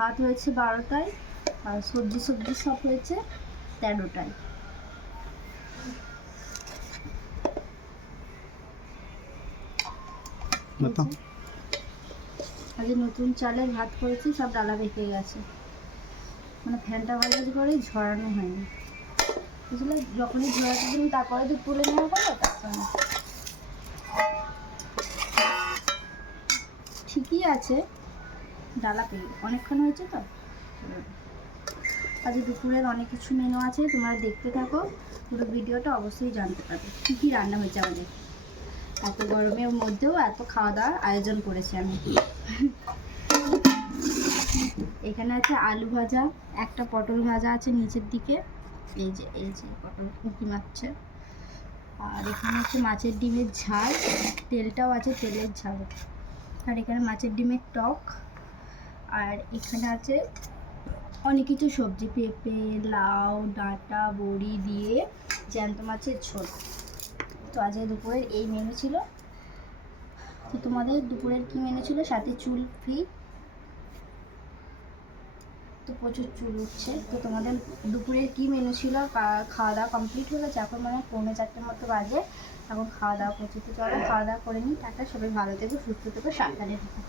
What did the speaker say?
ভাত হয়েছে 12টায়, আর সবজি সব হয়েছে 13টায়। আজকে নতুন চালের ভাত করেছি, সব ডালা বেঁকে গেছে, মানে ফ্যানটা বাজার করে ঝরানো হয়নি, বুঝলে? যখনই ঝরাতে দিন তারপরে তো তুলে নেওয়া হলো, তার জন্য ঠিকই আছে, ডালা পেয়ে অনেকক্ষণ হয়েছে তো। আজকে দুপুরের অনেক কিছু মেনু আছে, তোমরা দেখতে থাকো, পুরো ভিডিওটা অবশ্যই জানতে পারবে কী কী রান্না হয়েছে আমাদের। এত গরমের মধ্যেও এত খাওয়া দাওয়ার আয়োজন করেছি আমি। এখানে আছে আলু ভাজা, একটা পটল ভাজা আছে নিচের দিকে, এই যে পটল উঁকি মারছে। আর এখানে হচ্ছে মাছের ডিমের ঝাল, তেলটাও আছে, তেলের ঝাল। আর এখানে মাছের ডিমের টক। আর এখানে আছে অনেক কিছু সবজি, পেঁপে, লাউ, ডাঁটা, বড়ি দিয়ে জ্যান্ত মাছের ঝোল। তো আজকে দুপুরের এই মেনু ছিল। তো তোমাদের দুপুরের কী মেনু ছিল? সাথে চুল ফ্রি, তো প্রচুর চুল উঠছে। তো তোমাদের দুপুরের কী মেনু ছিল? খাওয়া দাওয়া কমপ্লিট হয়ে গেছে, এখন মানে 3:45 মতো বাজে, এখন খাওয়া দাওয়া করছি। তো চলো খাওয়া দাওয়া করে নিই। টাটা, সবাই ভালো থেকো, সুস্থ থেকো, সাবধানে থেকো।